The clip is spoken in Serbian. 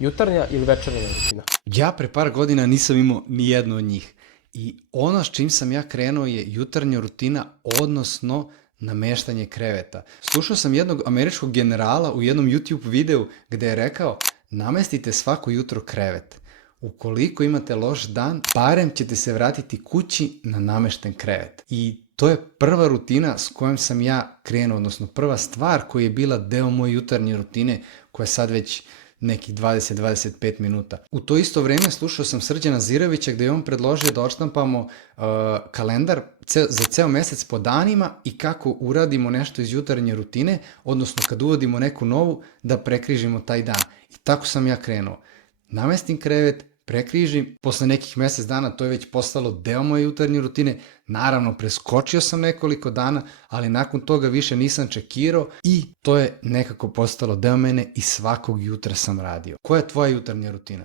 Jutarnja ili večernja rutina? Ja pre par godina nisam imao ni jednu od njih. I ono s čim sam ja krenuo je jutarnja rutina, odnosno nameštanje kreveta. Slušao sam jednog američkog generala u jednom YouTube videu gde je rekao: namestite svako jutro krevet. Ukoliko imate loš dan, barem ćete se vratiti kući na namešten krevet. I to je prva rutina s kojom sam ja krenuo, odnosno prva stvar koja je bila deo moje jutarnje rutine, koja je sad već nekih 20-25 minuta. U to isto vreme slušao sam Srđana Zirovića gde je on predložio da odštampamo kalendar za ceo mesec po danima i kako uradimo nešto iz jutarnje rutine, odnosno kad uvodimo neku novu, da prekrižimo taj dan. I tako sam ja krenuo. Namestim krevet, prekrižim, posle nekih mesec dana to je već postalo deo moje jutarnje rutine. Naravno, preskočio sam nekoliko dana, ali nakon toga više nisam čekirao i to je nekako postalo deo mene i svakog jutra sam radio. Koja je tvoja jutarnja rutina?